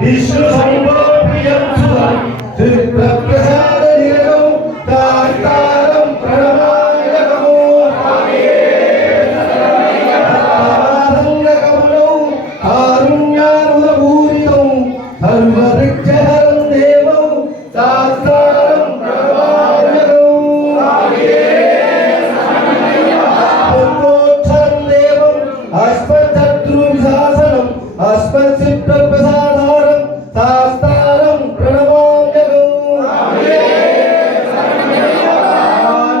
विष्णु शंभो प्रियं सुधं चित्रप्रसाद निरगं तारं प्रणमाम्यहम् आसंगकमलौ कारुण्यानुदपूरितं सर्ववृक्षहरं देवं शास्त्रं प्रणमाम्यहम् देवं अस्मद्शत्रुविशासनं अस्मत्चित्तप्रसादारं शास्त्रं प्रणमाम्यहम्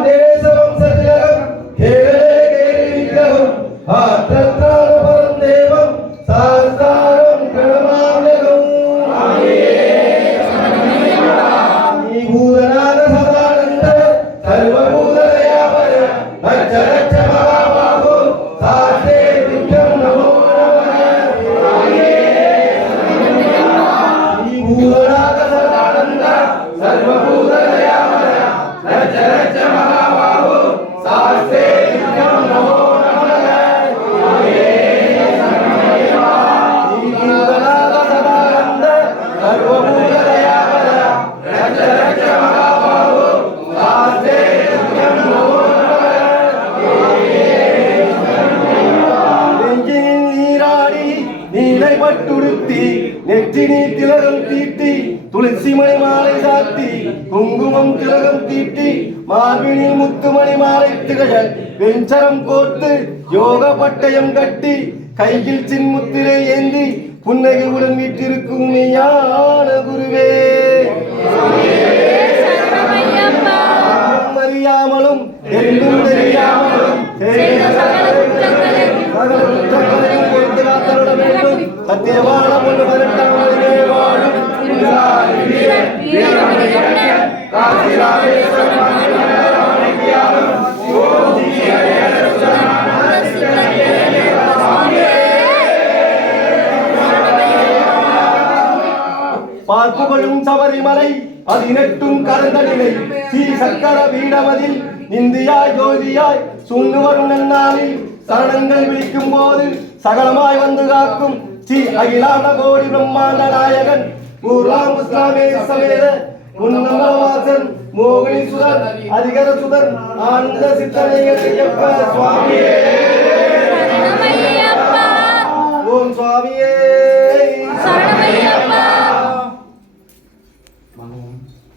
देशं सतिलकं केरले केलिविग्रहं भात्रत्राणपरं देवं शास्त्रं प्रणमाम्यहम् भूतनाथ सदानन्द सर्वभूतदयावर रक्ष रक्ष महाबाहो शास्त्रे नित्यं नमो भूतनाथ सदानन्द सर्वभूतदयावर रक्ष रक्ष महाबाहो शास्त्रे नित्यं नमो भूतनाथ सदानन्द सर्वभूतदयावर रक्ष रक्ष महाबाहो शास्त्रे नित्यं नमो நெஞ்சினில் நீராடி நீலைப்பட்டுடுத்தி நெற்றினி திலகம் தீட்டி துளசி மணி மாலை சாத்தி குங்குமம் திலகம் தீட்டி மார்பினில் முத்துமணி மாலை திகழ வெஞ்சரம் கோர்த்து யோக பட்டயம் கட்டி கையில் சின்முத்திரை ஏந்தி புன்னகையுடன் வீட்டிருக்கும் மெய்யான குருவே அறியாமலும் என்றும் தெரியாமலும் குற்றங்களையும் பொறுத்து காத்தருட வேண்டும் சத்தியமான பொண்ணு 18 வாழும் பார்ப்புகளும் சபரிமலை அதினெட்டும் கலந்தடிலை ஸ்ரீ சக்கர பீடமதில் இந்தியாய் ஜோதியாய் சூழ்ந்து வரும் நன்னாளில் சரணங்கள் விழிக்கும் போது சகலமாய் வந்து காக்கும் ஸ்ரீ அகிலாண்ட கோடி பிரம்மாண்ட நாயகன் பூர்வாம் இஸ்லாமே சமேத முன்னமவாசன் மோகினி சுதன் அதிகர சுதன் ஆனந்த சித்தனையப்ப சுவாமியே ஓம் சுவாமியே